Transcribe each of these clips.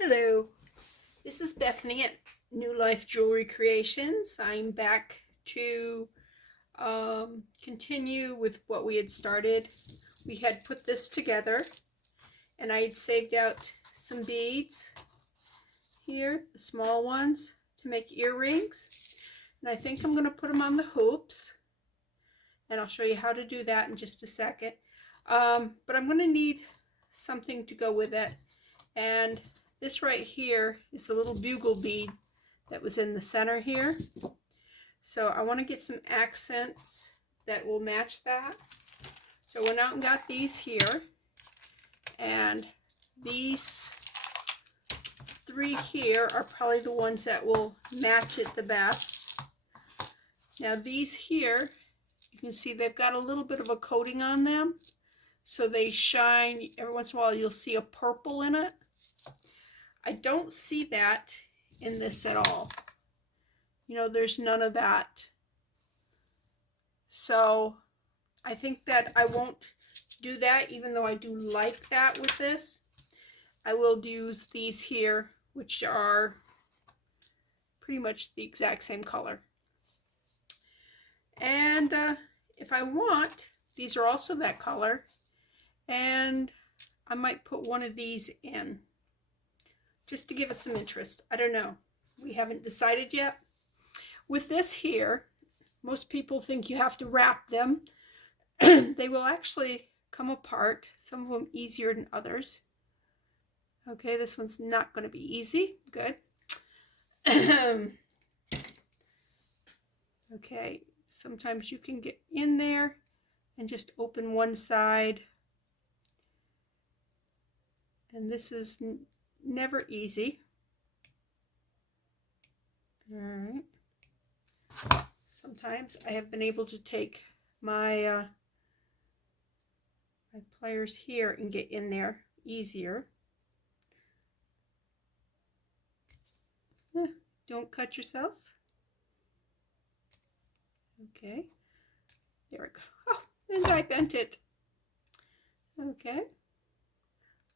Hello, this is Bethany at New Life Jewelry Creations. I'm back to continue with what we had started. We had put this together and I had saved out some beads here, the small ones, to make earrings. And I think I'm going to put them on the hoops. And I'll show you how to do that in just a second. But I'm going to need something to go with it. And this right here is the little bugle bead that was in the center here. So I want to get some accents that will match that. So I went out and got these here. And these three here are probably the ones that will match it the best. Now these here, you can see they've got a little bit of a coating on them. So they shine. Every once in a while you'll see a purple in it. I don't see that in this at all. You know, there's none of that. So I think that I won't do that, even though I do like that with this. I will use these here, which are pretty much the exact same color. And if I want, these are also that color. And I might put one of these in, just to give it some interest. I don't know. We haven't decided yet. With this here, most people think you have to wrap them. They will actually come apart, some of them easier than others. Okay, this one's not going to be easy. Good. Okay, sometimes you can get in there and just open one side. And this is never easy. All right. Sometimes I have been able to take my my pliers here and get in there easier. Don't cut yourself. Okay. There we go. Oh, and I bent it. Okay.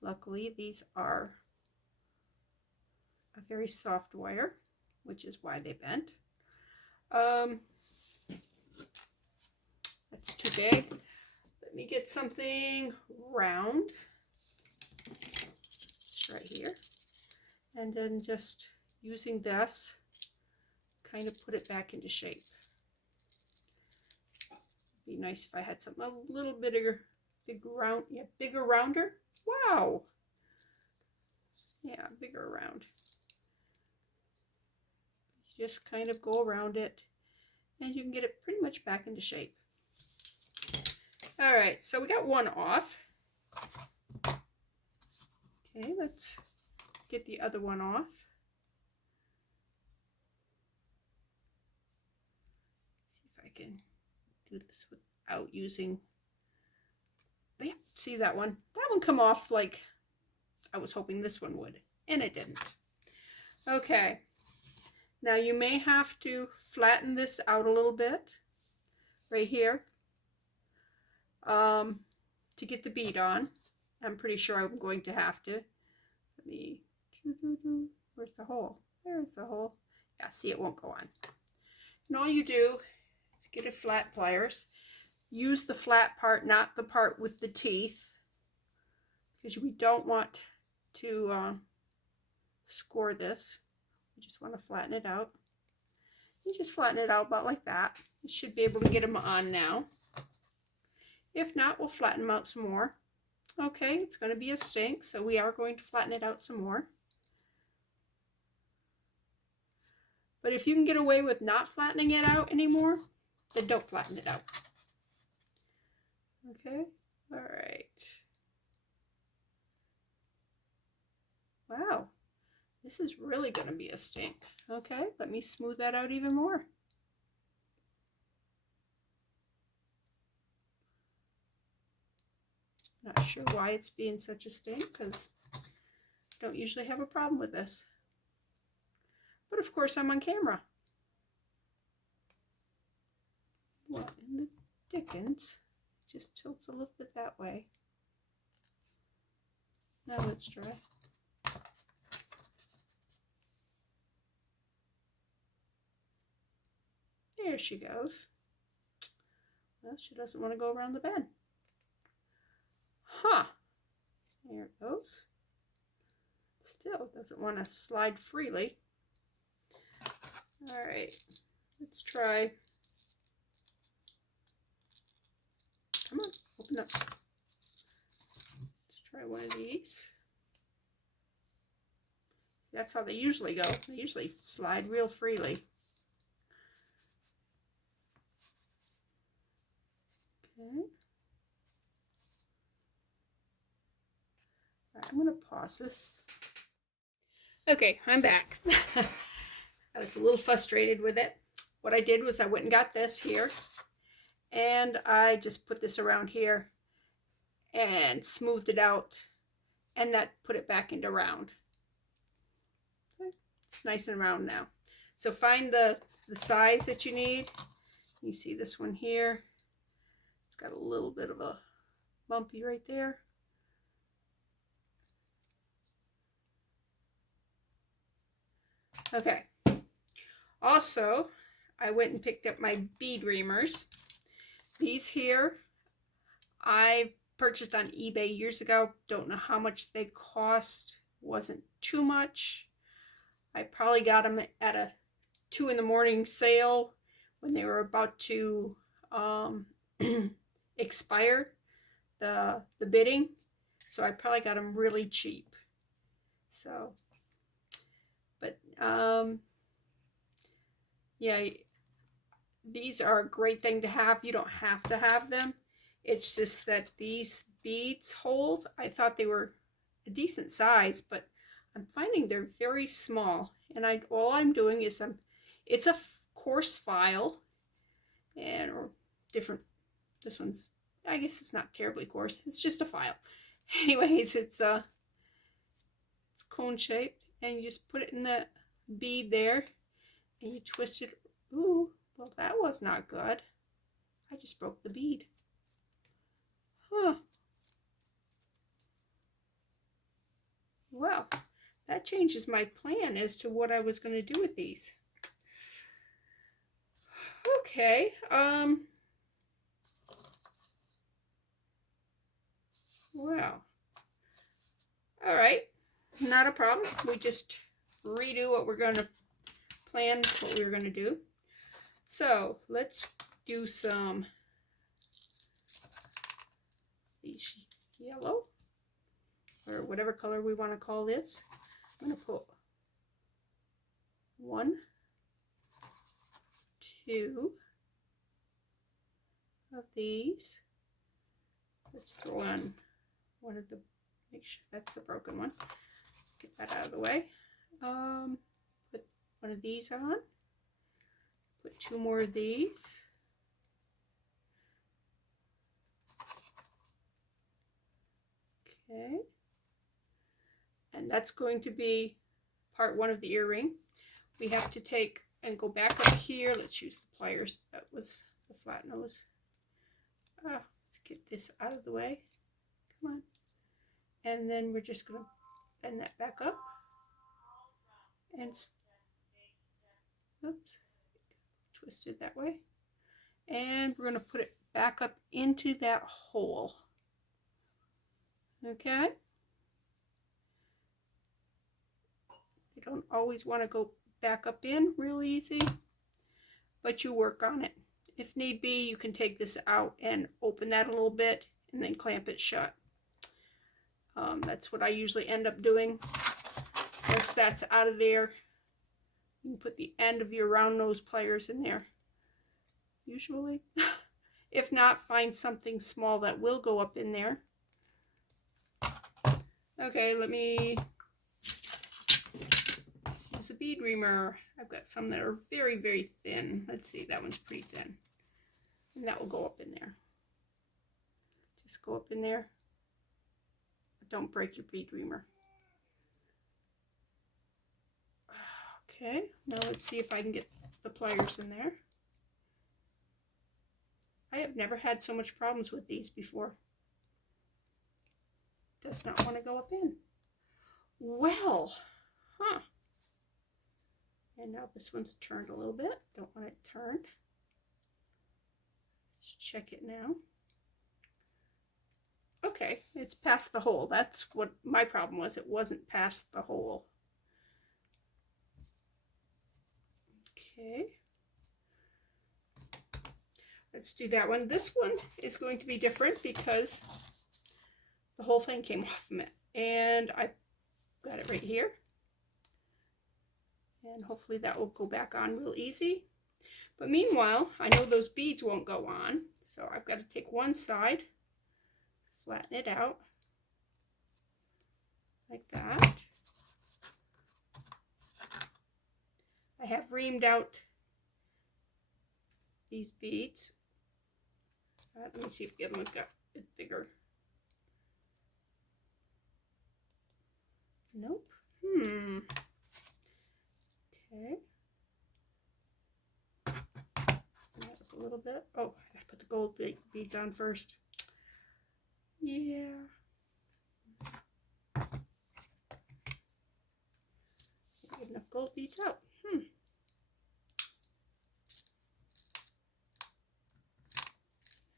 Luckily, these are a very soft wire, which is why they bent. That's too big. Let me get something round. It's right here. And then just using this, kind of put it back into shape. It'd be nice if I had something a little bigger, bigger, rounder. Wow. Yeah, bigger around. Just kind of go around it and you can get it pretty much back into shape. All right, so we got one off. Okay, let's get the other one off. See if I can do this without using, yeah, see that one? That one come off like I was hoping this one would, and it didn't. Okay, now you may have to flatten this out a little bit right here to get the bead on. I'm pretty sure I'm going to have to. Let me, where's the hole? There's the hole. Yeah, see, it won't go on. And all you do is get a flat pliers. Use the flat part, not the part with the teeth, because we don't want to score this. We just want to flatten it out. You just flatten it out about like that. You should be able to get them on now. If not, we'll flatten them out some more. Okay, it's going to be a stink, so we are going to flatten it out some more. But if you can get away with not flattening it out anymore, then don't flatten it out. Okay, all right. Wow, this is really going to be a stink. Okay, let me smooth that out even more. Not sure why it's being such a stink, because I don't usually have a problem with this. But of course I'm on camera. What in the dickens? It just tilts a little bit that way. Now let's try. There she goes. Well, she doesn't want to go around the bed. Huh. There it goes. Still doesn't want to slide freely. All right, let's try. Come on, open up. Let's try one of these. That's how they usually go. They usually slide real freely. Okay. All right, I'm going to pause this. Okay, I'm back. I was a little frustrated with it. What I did was I went and got this here, and I just put this around here and smoothed it out, and that put it back into round. Okay. It's nice and round now. So find the size that you need. You see this one here. It's got a little bit of a bumpy right there. Okay. Also, I went and picked up my bead reamers. These here, I purchased on eBay years ago. Don't know how much they cost. Wasn't too much. I probably got them at a 2 in the morning sale when they were about to expire the bidding. So I probably got them really cheap. So, but yeah, these are a great thing to have. You don't have to have them. It's just that these beads holes, I thought they were a decent size, but I'm finding they're very small. And all I'm doing is it's a coarse file, and or different. This one's, I guess it's not terribly coarse. It's just a file. Anyways, it's cone shaped, and you just put it in the bead there, and you twist it. Ooh, well, that was not good. I just broke the bead. Huh. Well, that changes my plan as to what I was going to do with these. Okay. Well. All right. Not a problem. We just redo what we're going to plan, what we were going to do. So let's do some yellow, or whatever color we want to call this. I'm going to put 1, 2 of these. Let's throw on one of the, make sure that's the broken one. Get that out of the way. Put one of these on. Put 2 more of these. Okay. And that's going to be part 1 of the earring. We have to take and go back up here. Let's use the pliers. That was the flat nose. Let's get this out of the way. Come on. And then we're just going to bend that back up. And oops, twist it that way. And we're going to put it back up into that hole. Okay. You don't always want to go back up in real easy, but you work on it. If need be, you can take this out and open that a little bit and then clamp it shut. That's what I usually end up doing. Once that's out of there, you can put the end of your round nose pliers in there, usually. If not, find something small that will go up in there. Okay, let me use a bead reamer. I've got some that are very, very thin. Let's see, that one's pretty thin. And that will go up in there. Just go up in there. But don't break your bead reamer. Okay, now let's see if I can get the pliers in there. I have never had so much problems with these before. Does not want to go up in. Well, huh. And now this one's turned a little bit. Don't want it turned. Let's check it now. Okay, it's past the hole. That's what my problem was. It wasn't past the hole. Okay. Let's do that one. This one is going to be different because the whole thing came off from it. And I got it right here. And hopefully that will go back on real easy. But meanwhile, I know those beads won't go on. So I've got to take one side, flatten it out like that. I have reamed out these beads. Let me see if the other one's got it bigger. Nope. Okay. Up a little bit. Oh, I gotta put the gold beads on first. Yeah. Can't get enough gold beads out.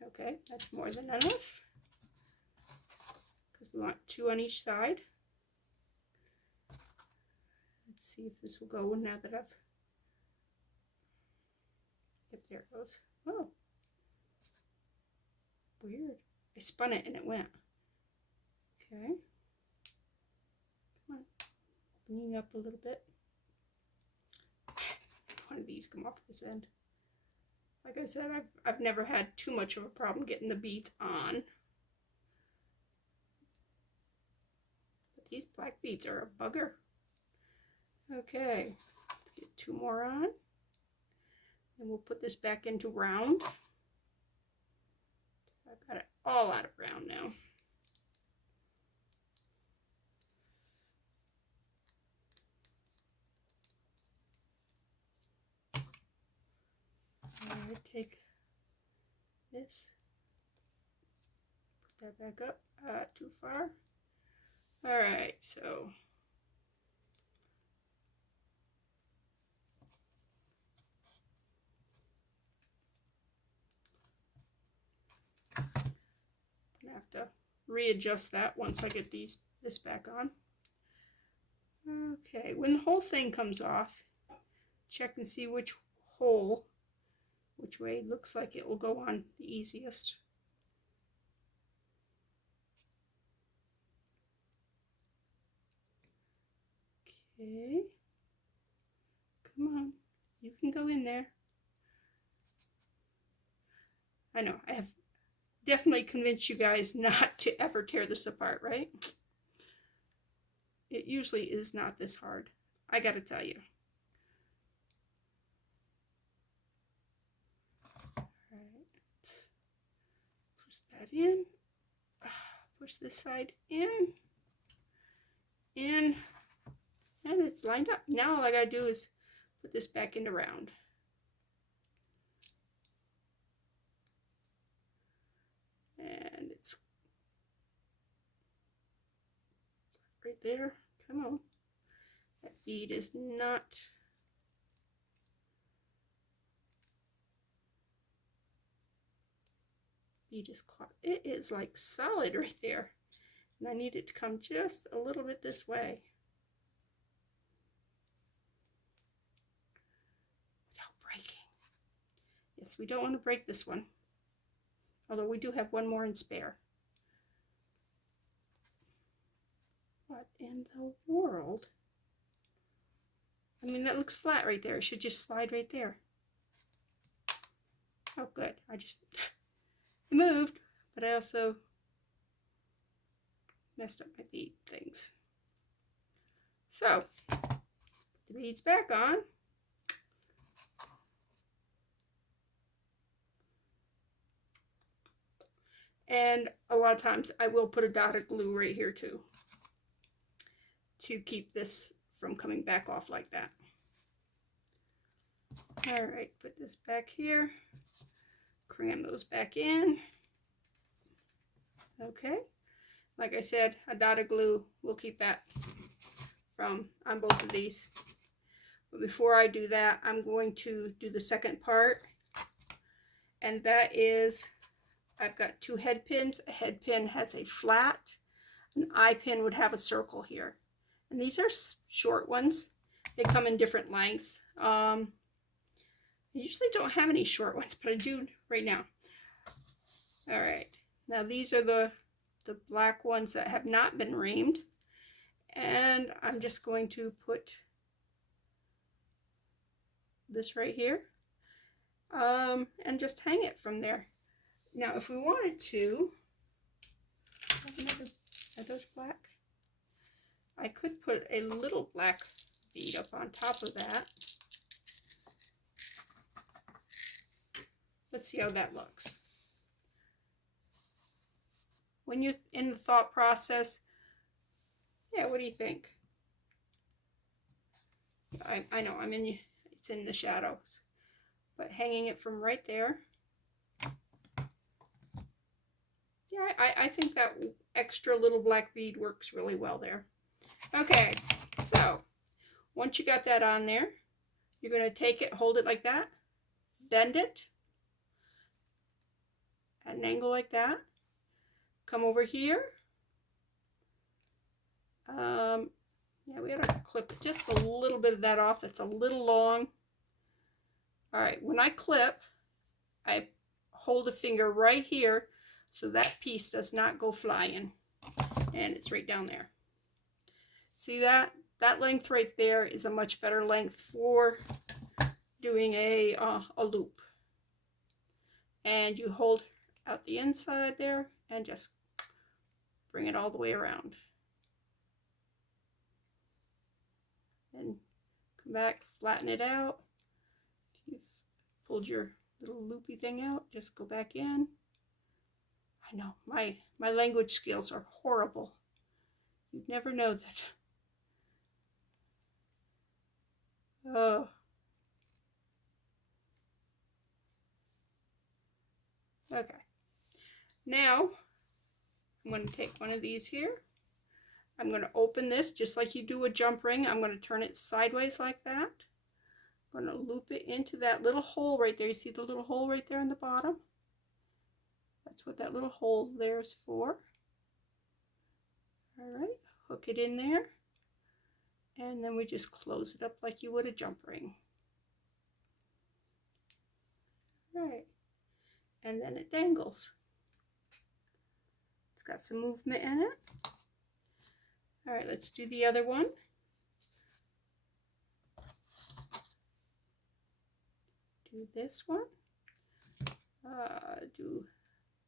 Okay, that's more than enough. Because we want 2 on each side. Let's see if this will go now that I've... Yep, there it goes. Oh. Weird. I spun it and it went. Okay. Come on. Opening up a little bit. One of these come off this end. Like I said, I've never had too much of a problem getting the beads on. But these black beads are a bugger. Okay, let's get 2 more on. And we'll put this back into round. I've got it all out of round now. I take this, put that back up, too far. All right, so I'm gonna have to readjust that once I get this back on. Okay, when the whole thing comes off, check and see which way looks like it will go on the easiest. Okay, come on, you can go in there. I know, I have definitely convinced you guys not to ever tear this apart, right? It usually is not this hard, I gotta tell you. Alright, push that in, push this side in, and it's lined up. Now all I gotta do is put this back into round. And it's right there. Come on. That bead is not... Bead is caught. It is like solid right there. And I need it to come just a little bit this way. Without breaking. Yes, we don't want to break this one. Although we do have one more in spare. What in the world? I mean, that looks flat right there. It should just slide right there. Oh, good. I just moved, but I also messed up my bead things. So, put the beads back on. And a lot of times I will put a dot of glue right here too, to keep this from coming back off like that. All right, put this back here, cram those back in. Okay, like I said, a dot of glue will keep that from on both of these. But before I do that, I'm going to do the second part, and that is, I've got 2 head pins. A head pin has a flat, an eye pin would have a circle here, and these are short ones. They come in different lengths. I usually don't have any short ones, but I do right now. All right, now these are the black ones that have not been reamed, and I'm just going to put this right here, and just hang it from there. Now if we wanted to, are those black? I could put a little black bead up on top of that. Let's see how that looks. When you're in the thought process, yeah, what do you think? I know it's in the shadows, but hanging it from right there, yeah, I think that extra little black bead works really well there. Okay, so once you got that on there, you're going to take it, hold it like that, bend it at an angle like that, come over here. Yeah, we gotta clip just a little bit of that off. That's a little long. All right, when I clip, I hold a finger right here so that piece does not go flying, and it's right down there. See that? That length right there is a much better length for doing a loop. And you hold out the inside there and just bring it all the way around. And come back, flatten it out. If you've pulled your little loopy thing out, just go back in. I know, my language skills are horrible. You'd never know that. Oh. Okay. Now, I'm going to take one of these here. I'm going to open this just like you do a jump ring. I'm going to turn it sideways like that. I'm going to loop it into that little hole right there. You see the little hole right there in the bottom? That's what that little hole there is for. All right, hook it in there. And then we just close it up like you would a jump ring. All right, and then it dangles. It's got some movement in it. All right, let's do the other one. Do this one. Do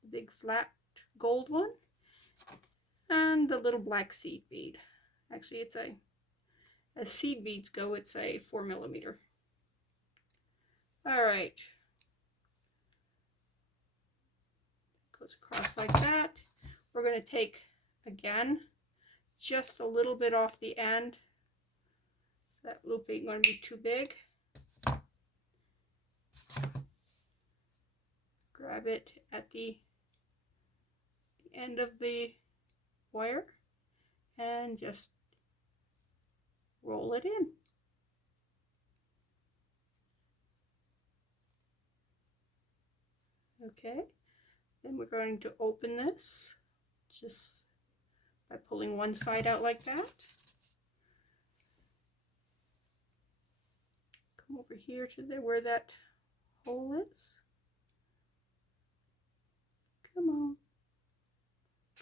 the big flat gold one. And the little black seed bead. Actually, it's as seed beads go, it's a 4mm. All right. Goes across like that. We're going to take, again, just a little bit off the end. So that loop ain't going to be too big. Grab it at the end of the wire and just roll it in. Okay, then we're going to open this just by pulling one side out like that. Come over here to where that hole is. Come on.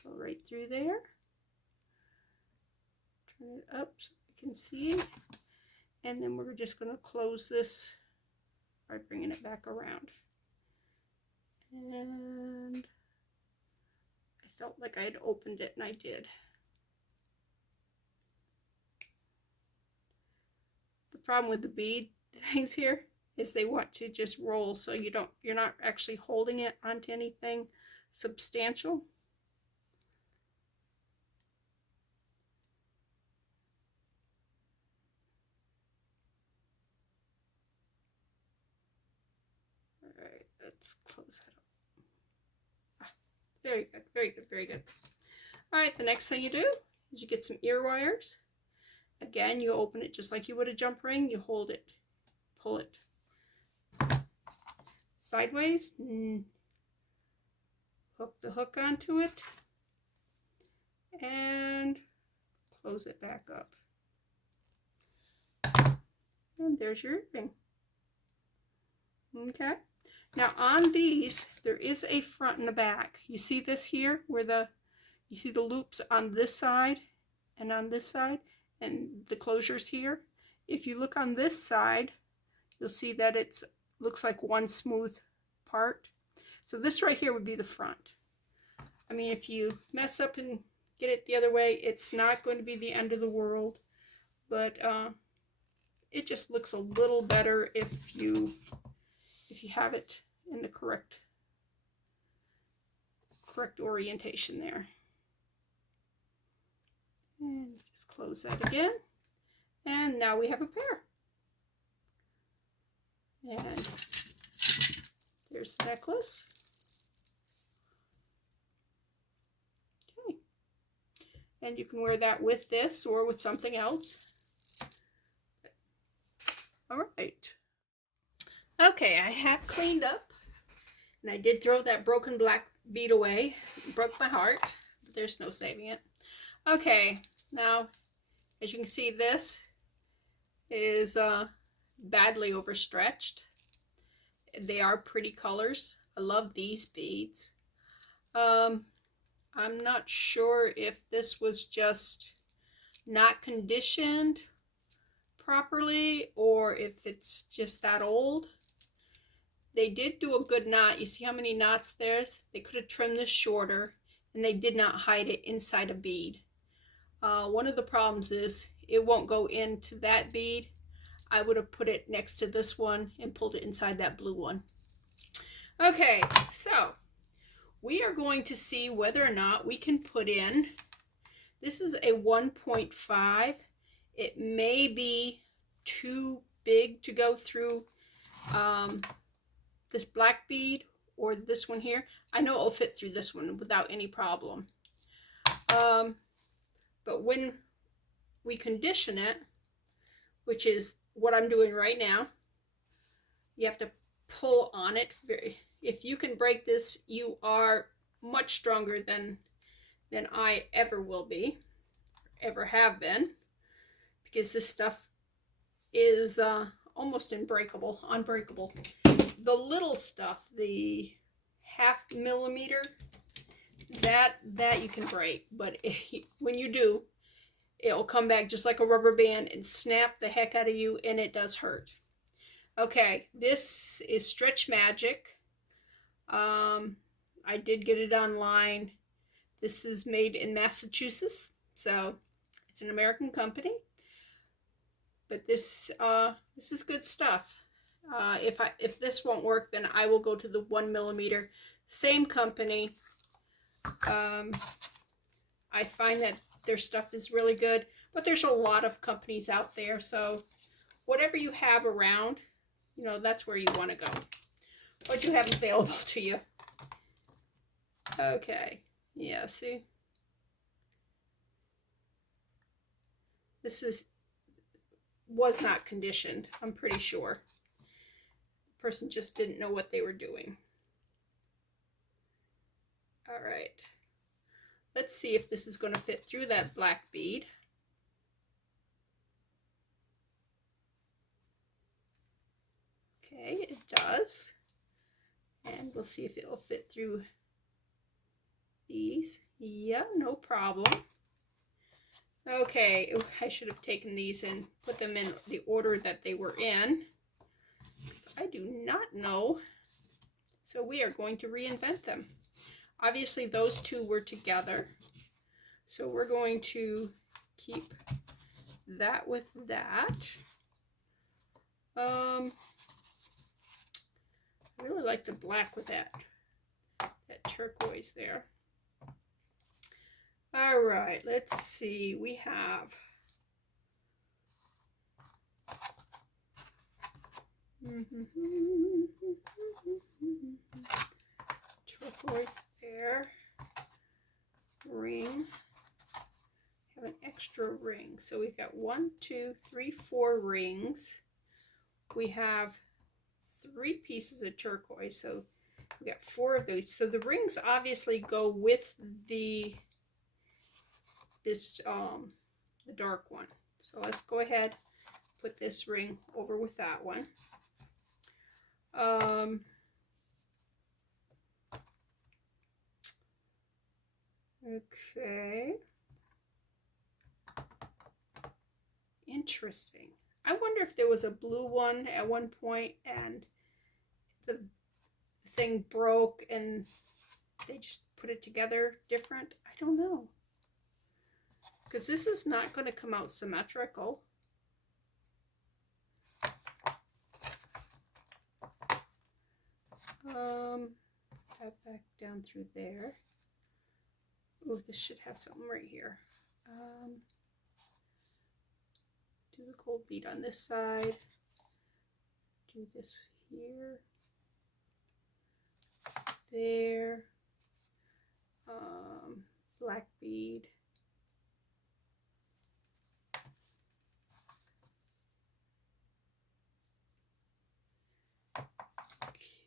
Go right through there. Turn it up so you can see. And then we're just going to close this by bringing it back around. And I felt like I had opened it, and I did. The problem with the bead things here is they want to just roll, so you're not actually holding it onto anything substantial. All right, let's close that up. Very good, very good, very good. All right, the next thing you do is you get some ear wires. Again, you open it just like you would a jump ring. You hold it, pull it sideways. Hook the hook onto it and close it back up. And there's your earring. Okay. Now on these, there is a front and a back. You see this here where you see the loops on this side and on this side and the closures here. If you look on this side, you'll see that it looks like one smooth part. So this right here would be the front. I mean, if you mess up and get it the other way, it's not going to be the end of the world, but it just looks a little better if you have it in the correct orientation there. And just close that again. And now we have a pair. And there's the necklace. Okay. And you can wear that with this or with something else. All right. Okay, I have cleaned up. And I did throw that broken black bead away. It broke my heart. But there's no saving it. Okay, now, as you can see, this is badly overstretched. They are pretty colors. I love these beads. I'm not sure if this was just not conditioned properly or if it's just that old. They did do a good knot. You see how many knots there's? They could have trimmed this shorter, and they did not hide it inside a bead. One of the problems is it won't go into that bead. I would have put it next to this one and pulled it inside that blue one. Okay, so we are going to see whether or not we can put in, this is a 1.5. It may be too big to go through this black bead or this one here. I know it'll fit through this one without any problem. But when we condition it, which is what I'm doing right now, you have to pull on it. If you can break this, you are much stronger than I ever will be, ever have been, because this stuff is almost unbreakable. The little stuff, the 0.5 millimeter, that you can break, but when you do, it'll come back just like a rubber band and snap the heck out of you, and it does hurt. Okay, this is Stretch Magic. I did get it online. This is made in Massachusetts, so it's an American company. But this is good stuff. If this won't work, then I will go to the 1 millimeter. Same company. I find that their stuff is really good, but there's a lot of companies out there, so whatever you have around, you know, that's where you want to go. What you have available to you. Okay, yeah, see? This was not conditioned, I'm pretty sure. The person just didn't know what they were doing. All right. Let's see if this is going to fit through that black bead. Okay, it does. And we'll see if it'll fit through these. Yeah, no problem. Okay, I should have taken these and put them in the order that they were in. I do not know. So we are going to reinvent them. Obviously, those two were together. So we're going to keep that with that. I really like the black with that turquoise there. All right, let's see. We have turquoise there. Ring. Have an extra ring. So we've got 1, 2, 3, 4 rings. We have 3 pieces of turquoise, so we got 4 of those. So the rings obviously go with the dark one. So let's go ahead, put this ring over with that one. Okay. Interesting. I wonder if there was a blue one at one point and the thing broke and they just put it together different. I don't know. Because this is not going to come out symmetrical. That back down through there. Oh, this should have something right here. Do the gold bead on this side. Do this here. There. Black bead.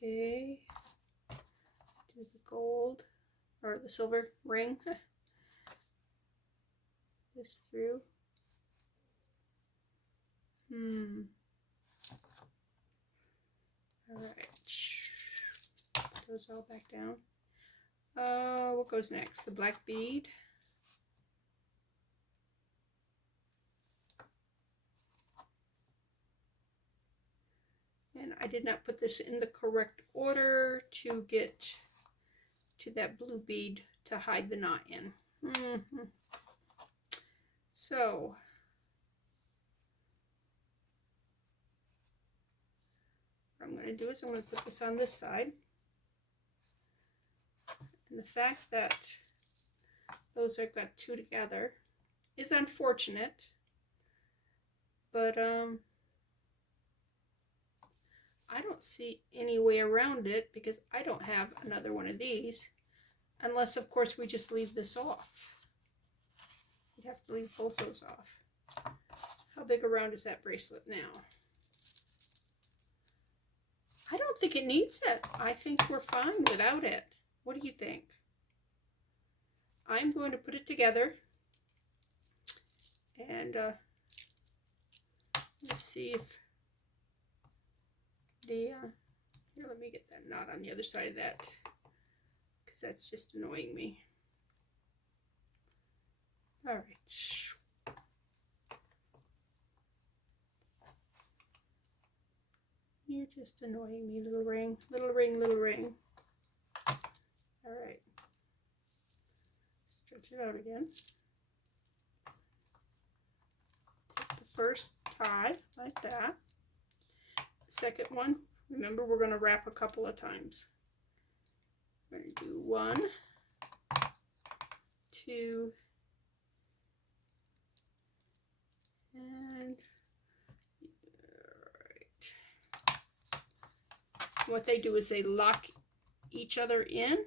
Okay. Do the gold or the silver ring. This through. All right. Put those all back down. What goes next? The black bead. And I did not put this in the correct order to get to that blue bead to hide the knot in. So what I'm going to do is I'm going to put this on this side. And the fact that those are got 2 together is unfortunate, but I don't see any way around it because I don't have another one of these, unless of course we just leave this off. You'd have to leave both those off. How big around is that bracelet now? I don't think it needs it. I think we're fine without it. What do you think? I'm going to put it together and let's see if the here, let me get that knot on the other side of that because that's just annoying me. All right. You're just annoying me, little ring, little ring, little ring. All right. Stretch it out again. Take the first tie like that. The second one, remember we're going to wrap a couple of times. We're going to do 1, 2, and all right. What they do is they lock each other in.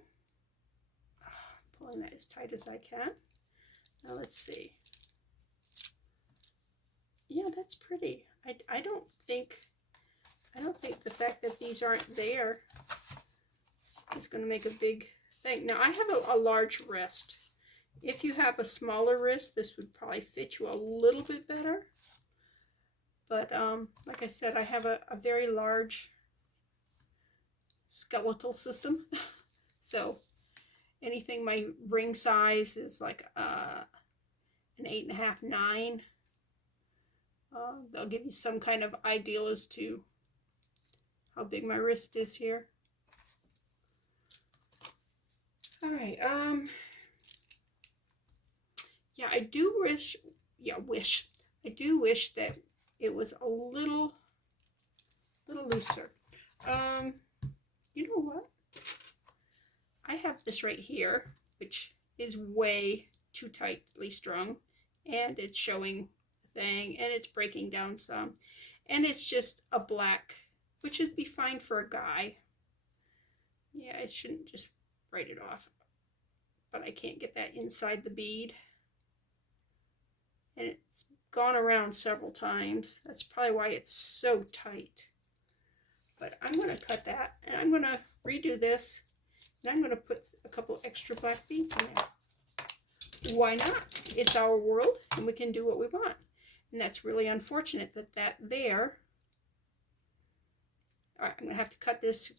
Pulling that as tight as I can. Now let's see. Yeah, that's pretty. I don't think the fact that these aren't there is going to make a big thing. Now I have a large wrist. If you have a smaller wrist, this would probably fit you a little bit better. But like I said, I have a very large skeletal system. So anything my ring size is like an 8.5, 9. They'll give you some kind of idea as to how big my wrist is here. All right. Yeah, I do wish. I do wish that it was a little looser. You know what? I have this right here, which is way too tightly strung, and it's showing the thing, and it's breaking down some, and it's just a black, which would be fine for a guy. Yeah, I shouldn't just write it off, but I can't get that inside the bead, and it's gone around several times. That's probably why it's so tight. But I'm going to cut that, and I'm going to redo this, and I'm going to put a couple extra black beads in there. Why not? It's our world, and we can do what we want. And that's really unfortunate that there. All right, I'm going to have to cut this,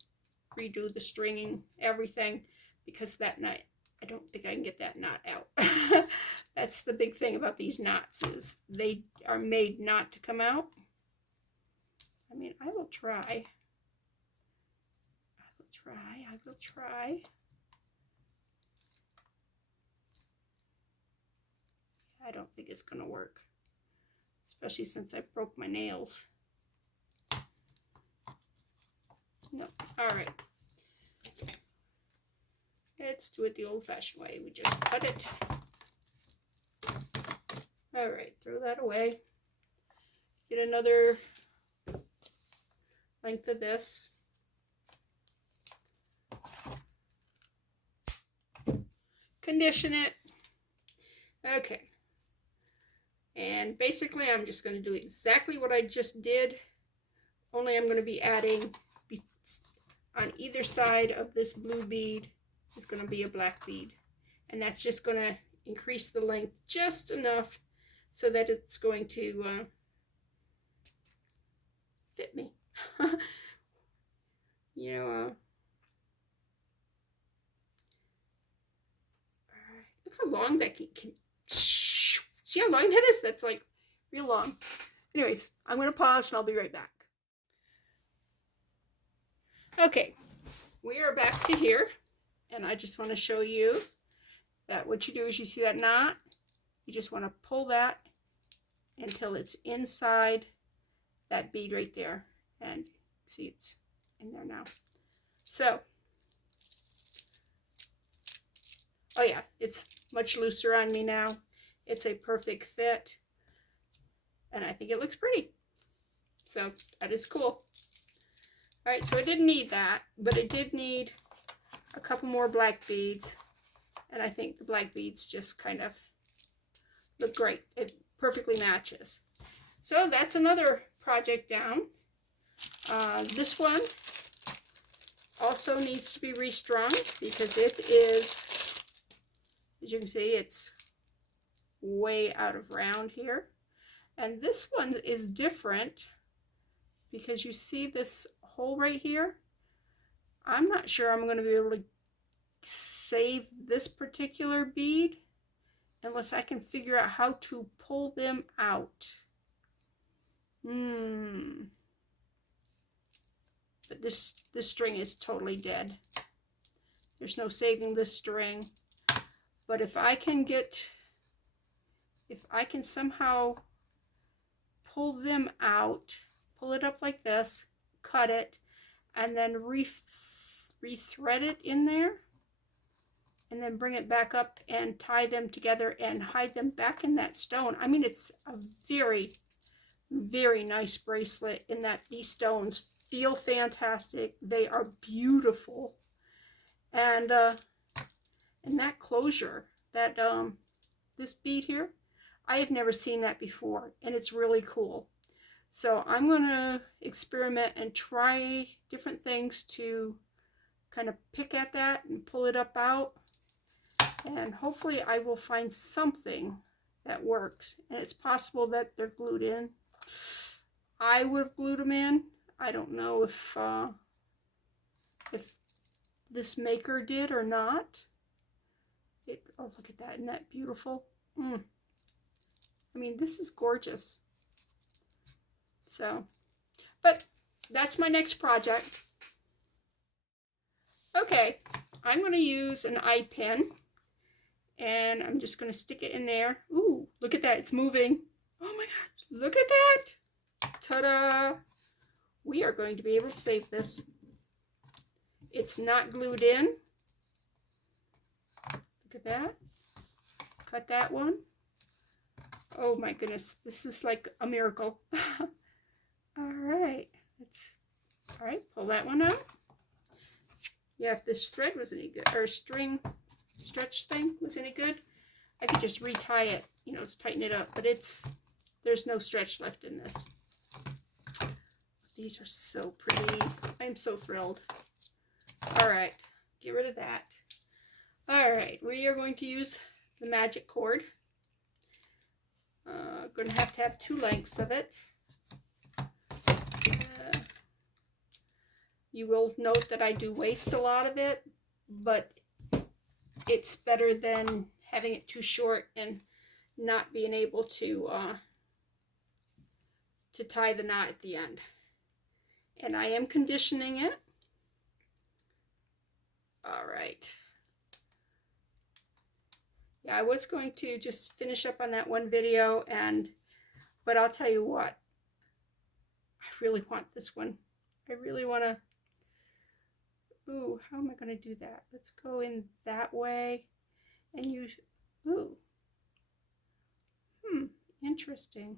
redo the stringing, everything, because that knot, I don't think I can get that knot out. That's the big thing about these knots, is they are made not to come out. I mean, I will try. I will try. I don't think it's going to work, especially since I broke my nails. No. All right. Let's do it the old-fashioned way. We just cut it. All right, throw that away. Get another length of this. Condition it. Okay. And basically, I'm just going to do exactly what I just did, only I'm going to be adding on either side of this blue bead is going to be a black bead. And that's just going to increase the length just enough so that it's going to fit me. You know, look how long that can see how long that is? That's like real long. Anyways, I'm going to pause and I'll be right back. Okay, we are back to here, and I just want to show you that what you do is you see that knot, you just want to pull that until it's inside that bead right there, and see it's in there now. So, oh yeah, it's much looser on me now. It's a perfect fit, and I think it looks pretty. So that is cool. All right, so I didn't need that, but it did need a couple more black beads, and I think the black beads just kind of look great. It perfectly matches. So that's another project down. This one also needs to be restrung because it is, as you can see, it's way out of round here. And this one is different because you see this hole right here. I'm not sure I'm going to be able to save this particular bead unless I can figure out how to pull them out. But this string is totally dead. There's no saving this string. But if I can somehow pull them out, pull it up like this, cut it, and then rethread it in there, and then bring it back up and tie them together and hide them back in that stone. I mean, it's a very, very nice bracelet in that these stones feel fantastic. They are beautiful. And that closure, that this bead here, I have never seen that before, and it's really cool. So I'm going to experiment and try different things to kind of pick at that and pull it up out. And hopefully I will find something that works. And it's possible that they're glued in. I would have glued them in. I don't know if this maker did or not. Oh, look at that. Isn't that beautiful? I mean, this is gorgeous. So, but that's my next project. Okay, I'm going to use an eye pin, and I'm just going to stick it in there. Ooh, look at that. It's moving. Oh my gosh, look at that. Ta-da. We are going to be able to save this. It's not glued in. Look at that. Cut that one. Oh my goodness, this is like a miracle. All right, all right, pull that one out. Yeah, if this thread was any good, or string stretch thing was any good, I could just retie it, you know, to tighten it up, but there's no stretch left in this. These are so pretty. I'm so thrilled. All right, get rid of that. All right, we are going to use the magic cord. Going to have 2 lengths of it. You will note that I do waste a lot of it, but it's better than having it too short and not being able to tie the knot at the end. And I am conditioning it. All right. Yeah, I was going to just finish up on that one video, but I'll tell you what, I really want this one. I really want to, ooh, how am I going to do that? Let's go in that way and use, ooh, interesting.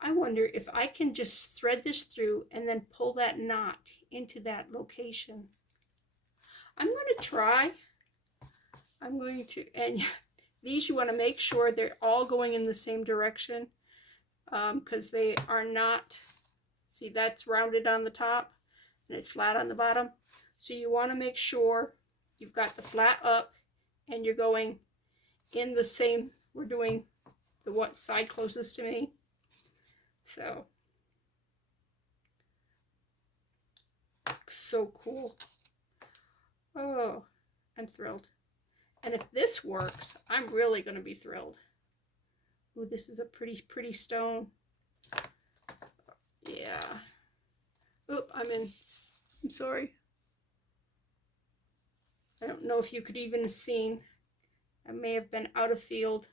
I wonder if I can just thread this through and then pull that knot into that location. I'm going to try. I'm going to, and these you want to make sure they're all going in the same direction, because they are not, see, that's rounded on the top and it's flat on the bottom. So you want to make sure you've got the flat up and you're going in the same, we're doing the what side closest to me. So cool. Oh, I'm thrilled. And if this works, I'm really going to be thrilled. Ooh, this is a pretty stone. Yeah. Oop, I'm sorry. I don't know if you could even have seen. I may have been out of field.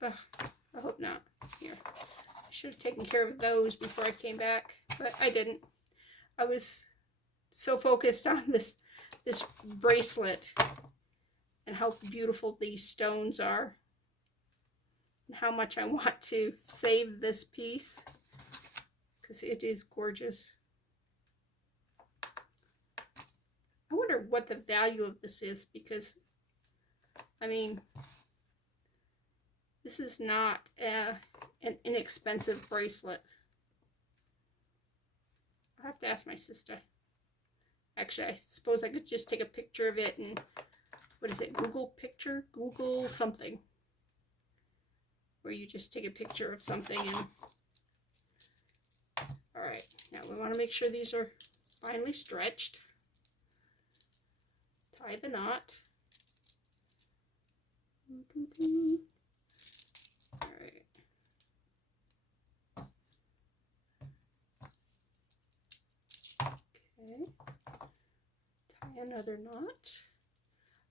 Ugh, I hope not. Here. I should have taken care of those before I came back, but I didn't. I was so focused on this bracelet and how beautiful these stones are and how much I want to save this piece because it is gorgeous. I wonder what the value of this is, because I mean, this is not an inexpensive bracelet. I have to ask my sister. Actually, I suppose I could just take a picture of it and, what is it, Google picture? Google something. Where you just take a picture of something and... Alright, now we want to make sure these are finely stretched. Tie the knot. Alright. Okay. Tie another knot.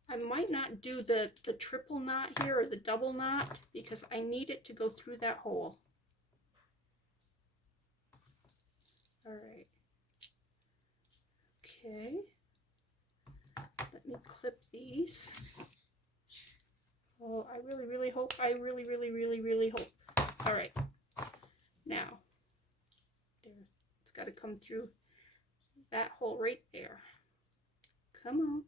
I might not do the triple knot here or the double knot because I need it to go through that hole. All right. Okay. Let me clip these. Oh, I really hope. I really hope. All right. Now, there. It's got to come through that hole right there. Come on.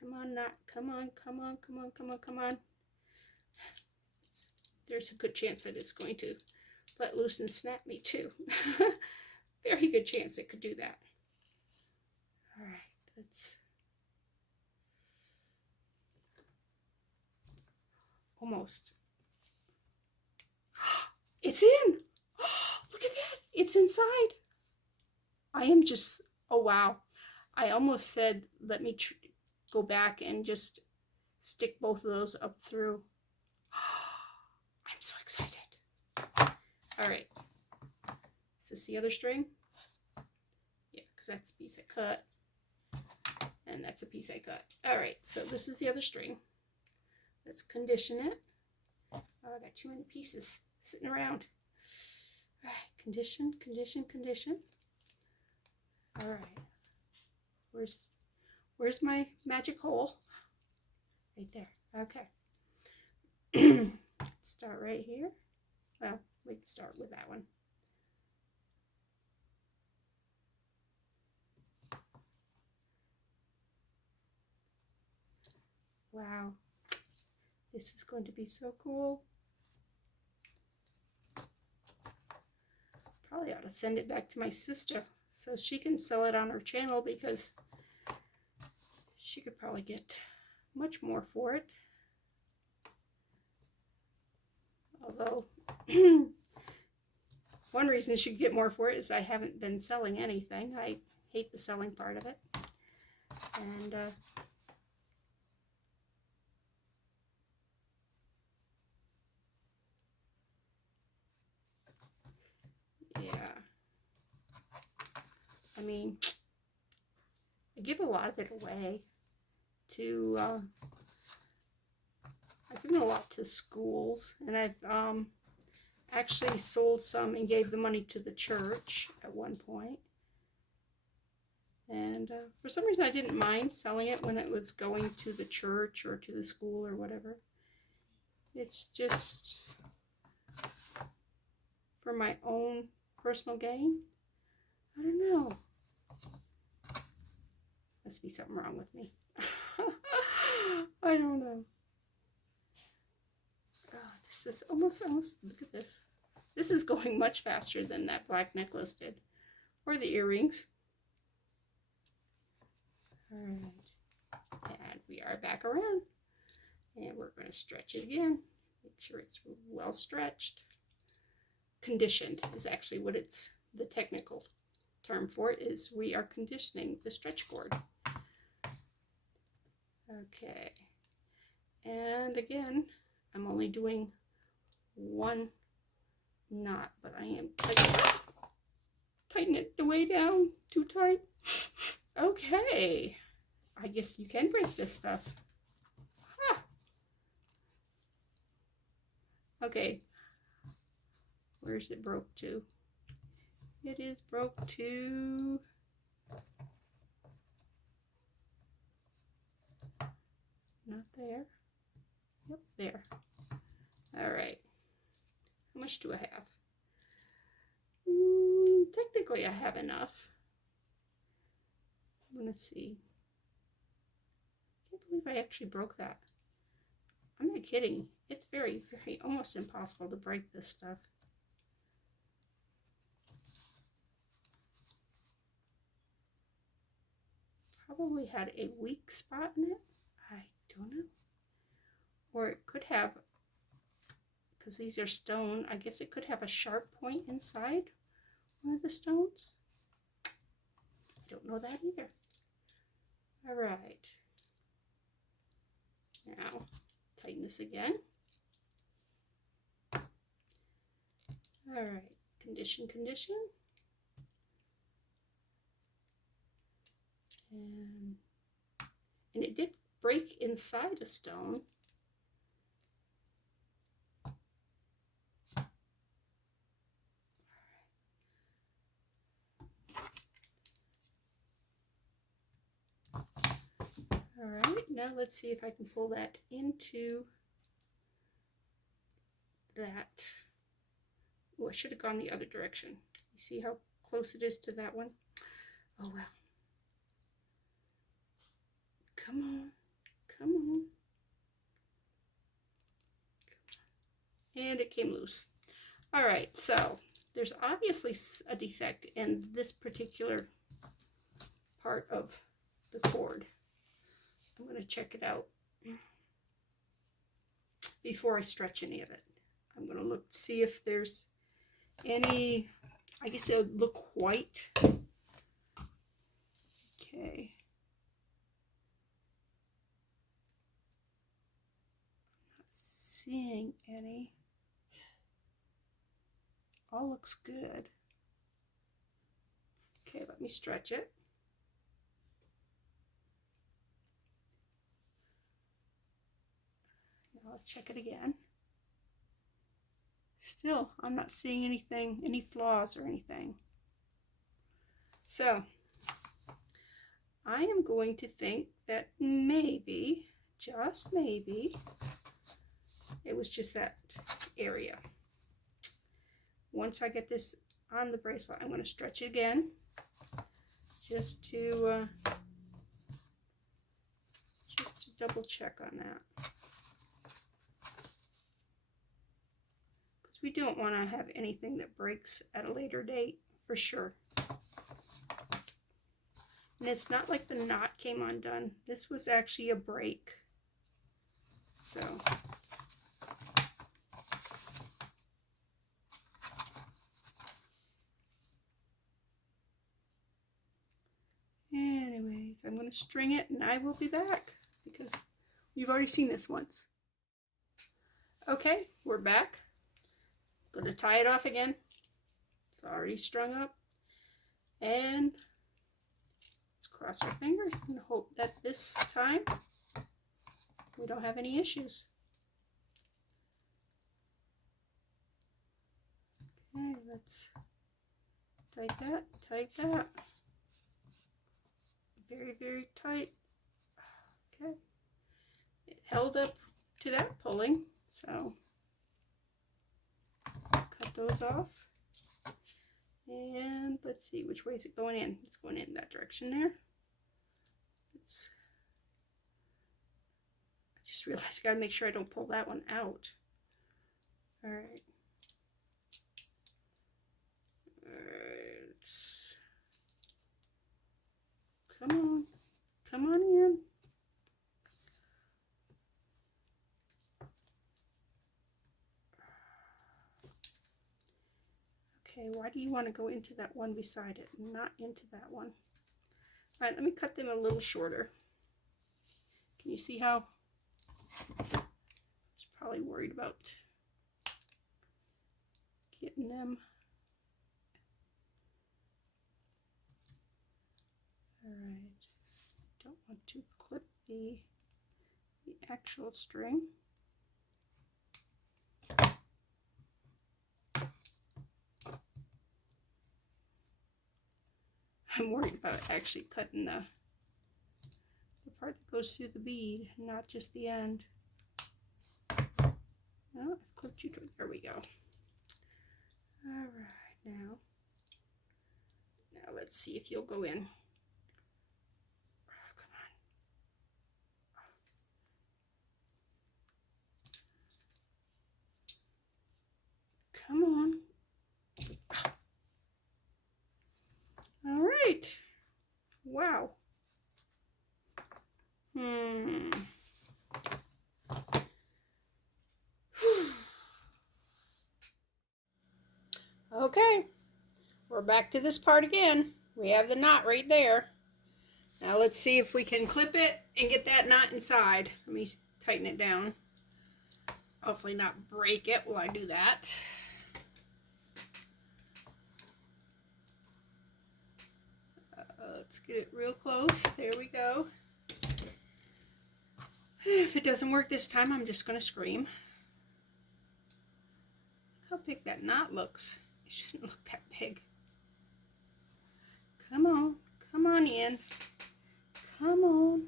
Come on, knot. Come on. There's a good chance that it's going to let loose and snap me too. Very good chance it could do that. All right, let's... Almost. It's in! Look at that! It's inside! I am just... Oh, wow. I almost said, let me go back and just stick both of those up through. I'm so excited. All right. Is this the other string? Yeah, because that's a piece I cut. And that's a piece I cut. All right, so this is the other string. Let's condition it. Oh, I got too many pieces sitting around. All right, condition. All right. Where's my magic hole? Right there. Okay. Start right here. Well, we can start with that one. Wow. This is going to be so cool. Probably ought to send it back to my sister so she can sell it on her channel, because she could probably get much more for it. Although, one reason she could get more for it is I haven't been selling anything. I hate the selling part of it. And yeah, I mean, I give a lot of it away to, I've given a lot to schools, and I've actually sold some and gave the money to the church at one point. And for some reason I didn't mind selling it when it was going to the church or to the school or whatever. It's just for my own personal gain. I don't know. Must be something wrong with me. I don't know. Oh, this is almost, look at this. This is going much faster than that black necklace did. Or the earrings. Alright. And we are back around. And we're going to stretch it again. Make sure it's well stretched. Conditioned is actually what it's, the technical term for it is, we are conditioning the stretch cord. Okay. And again, I'm only doing one knot, but I am tighten it way down too tight. Okay, I guess you can break this stuff. Huh. Okay, where's it broke to? It is broke to not there. Yep, there. All right. How much do I have? Technically, I have enough. I'm gonna see. I can't believe I actually broke that. I'm not kidding. It's very, very almost impossible to break this stuff. Probably had a weak spot in it. I don't know. Or it could have, because these are stone, I guess it could have a sharp point inside one of the stones. I don't know that either. All right. Now, tighten this again. All right, condition. And it did break inside a stone. All right, now let's see if I can pull that into that. Oh, I should have gone the other direction. You see how close it is to that one? Oh, well. Come on. And it came loose. All right, so there's obviously a defect in this particular part of the cord. I'm going to check it out before I stretch any of it. I'm going to look to see if there's any, I guess it would look white. Okay. Not seeing any. All looks good. Okay, let me stretch it. Now I'll check it again. Still, I'm not seeing anything, any flaws or anything. So, I am going to think that maybe, just maybe, it was just that area. Once I get this on the bracelet, I'm going to stretch it again, just to double check on that. We don't want to have anything that breaks at a later date, for sure. And it's not like the knot came undone. This was actually a break. So. Anyways, I'm going to string it and I will be back because you've already seen this once. Okay, we're back. Going to tie it off again. It's already strung up. And let's cross our fingers and hope that this time we don't have any issues. Okay, let's tight that, tight that. Very, very tight. Okay. It held up to that pulling, so cut those off. And let's see, which way is it going in? It's going in that direction there. I just realized I gotta make sure I don't pull that one out. All right. Come on. Come on in. Okay, why do you want to go into that one beside it, not into that one? All right, let me cut them a little shorter. Can you see how? I was probably worried about getting them. All right, don't want to clip the actual string. I'm worried about actually cutting the part that goes through the bead, not just the end. Oh, I've clipped you. There we go. All right, now let's see if you'll go in. Oh, come on. Come on. All right. Wow. Okay, we're back to this part again. We have the knot right there. Now let's see if we can clip it and get that knot inside. Let me tighten it down. Hopefully not break it while I do that. Let's get it real close. There we go. If it doesn't work this time, I'm just going to scream. Look how big that knot looks. It shouldn't look that big. Come on in. Come on.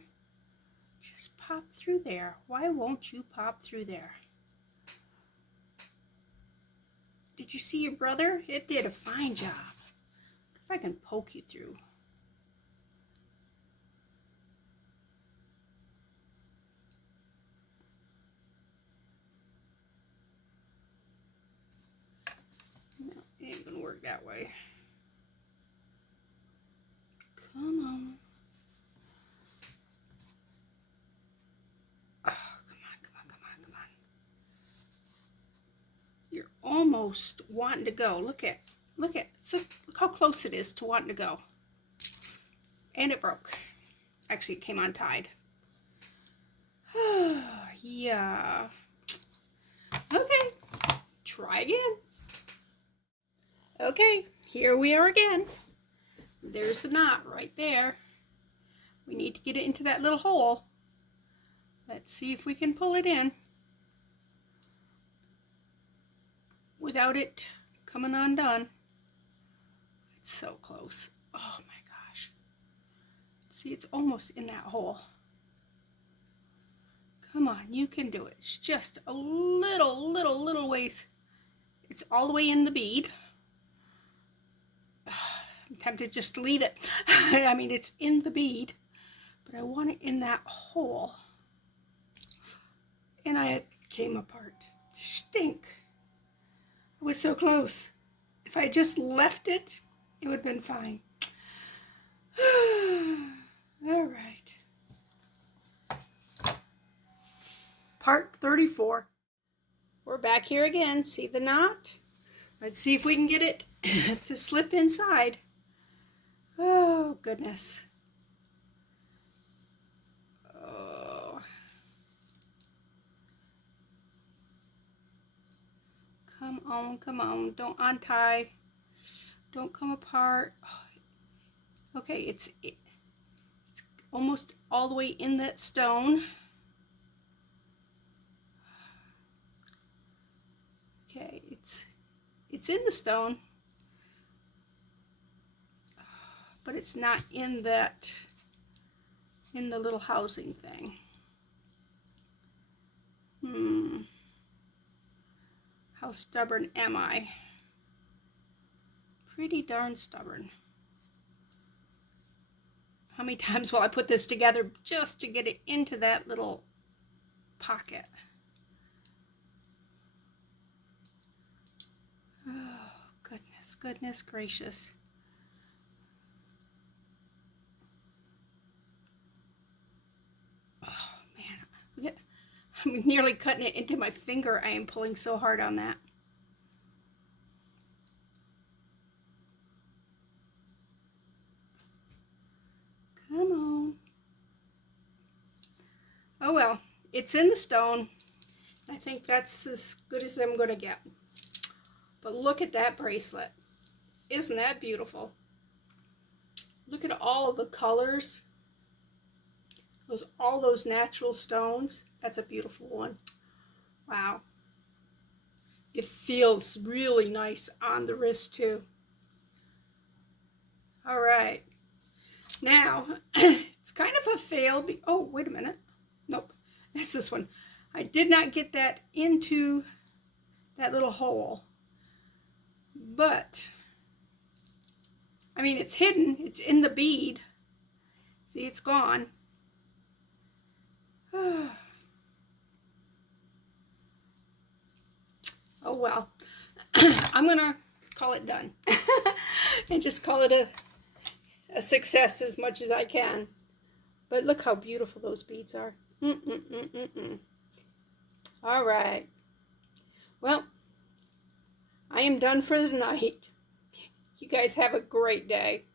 Just pop through there. Why won't you pop through there? Did you see your brother? It did a fine job. If I can poke you through. No, it ain't gonna work that way. Come on. Oh, come on. You're almost wanting to go. Look how close it is to wanting to go. And it broke. Actually, it came untied. Yeah. Okay, try again. Okay, here we are again. There's the knot right there. We need to get it into that little hole. Let's see if we can pull it in without it coming undone. It's so close. Oh my gosh. See, it's almost in that hole. Come on, you can do it. It's just a little ways. It's all the way in the bead. I'm tempted just to leave it. I mean, it's in the bead, but I want it in that hole. And it came apart. Stink. I was so close. If I just left it, it would have been fine. All right. Part 34. We're back here again. See the knot? Let's see if we can get it to slip inside. Oh, goodness. Oh. Come on, come on. Don't untie. Don't come apart. Oh. Okay, it's almost all the way in that stone. Okay, it's in the stone, but it's not in the little housing thing. How stubborn am I? Pretty darn stubborn. How many times will I put this together just to get it into that little pocket? Oh, goodness, goodness gracious. Oh, man. I'm nearly cutting it into my finger. I am pulling so hard on that. Come on. Oh well, it's in the stone. I think that's as good as I'm going to get. But look at that bracelet. Isn't that beautiful? Look at all of the colors. All those natural stones. That's a beautiful one. Wow. It feels really nice on the wrist too. All right. Now, it's kind of a fail. Oh, wait a minute. Nope. That's this one. I did not get that into that little hole. But, I mean, it's hidden. It's in the bead. See, it's gone. Oh well. I'm gonna call it done and just call it a success as much as I can. But look how beautiful those beads are. All right. Well, I am done for the night. You guys have a great day.